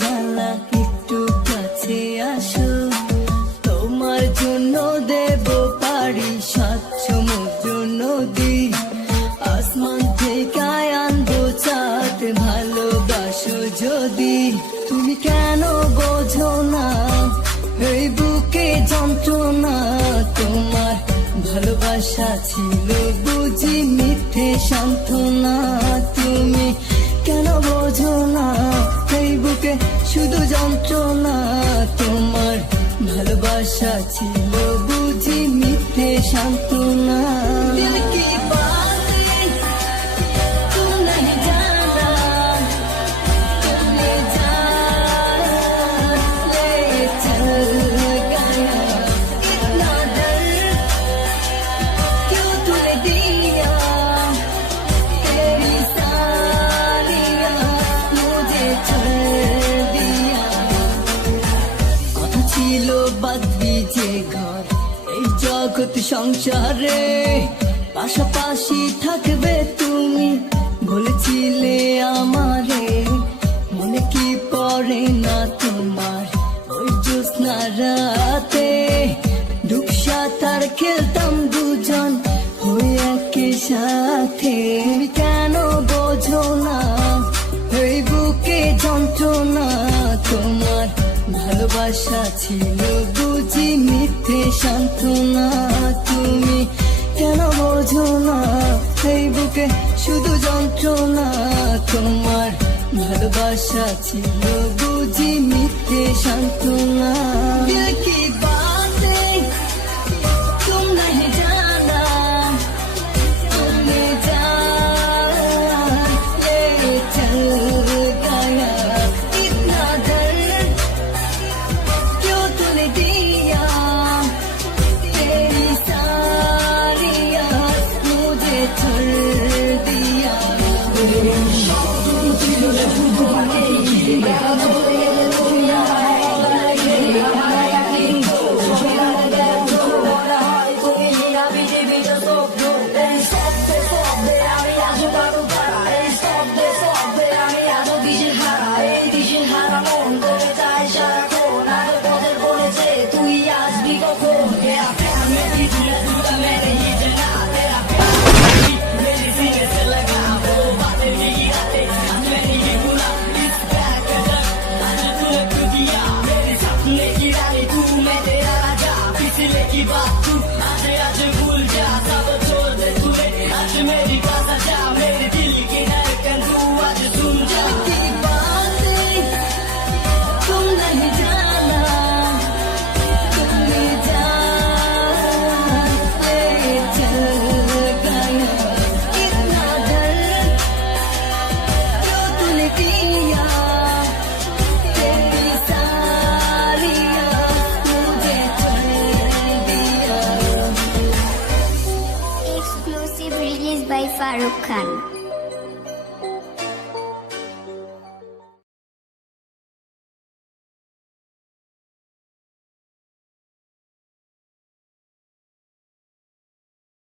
জ্বালা, একটু কাছে আসো। তোমার জন্য দেব পারি 7 সমুদ্র নদী, আসমান থেকে আনবো চাঁদ, ভালোবাসো যদি। তুমি কেন বোঝো না এই বুকে যন্ত্রণা, তোমার ভালোবাসা ছিল বুঝি মিথ্যে সান্ত্বনা। তুমি কেন বোঝো না এই বুকে শুধু যন্ত্রণা, তোমার ভালোবাসা ছিল বুঝি মিথ্যে সান্ত্বনা। দিল কি বাতেं तू नहीं जाना, तूने जान ले चल गया। इतना दर्द क्यों तूने दिया, तेरी सारियां मुझे छोड़ दिया। কথা ছিল বাঁধবি যে ঘর এই জগৎ সংসারে, পাশাপাশি থাকবে তুমি বলেছিলে আমারে। মনে কি পড়ে না তোমার ওই জ্যোৎস্না রাতে, ডুব সাঁতার খেলতাম দুজন হয়ে একই সাথে। তুমি কেন বোঝো না এই বুকে যন্ত্রণা, তোমার ভালোবাসা ছিল বুঝি মিথ্যে সান্ত্বনা। তুমি কেন বোঝো না এই বুকে শুধু যন্ত্রণা, তোমার ভালোবাসা ছিল বুঝি মিথ্যে সান্ত্বনা। দিল কি বাতেं तुम नहीं जाना, तूने जान ले चल गया। इतना दर्द क्यों तूने दिया, तेरी सारियां मुझे छोड़ दिया। की बात तू आज आज भूल जा, सब छोड़ दे तूने आज मेरी पास आजा, मेरे दिल की धड़कन तू आज सुन जा। की बातें तुम नहीं जाना, तूने जान ले चल गया। इतना दर्द क्यों तूने दिया, तेरी सारियां मुझे छोड़ दिया। Exclusive release by Farooq Khan.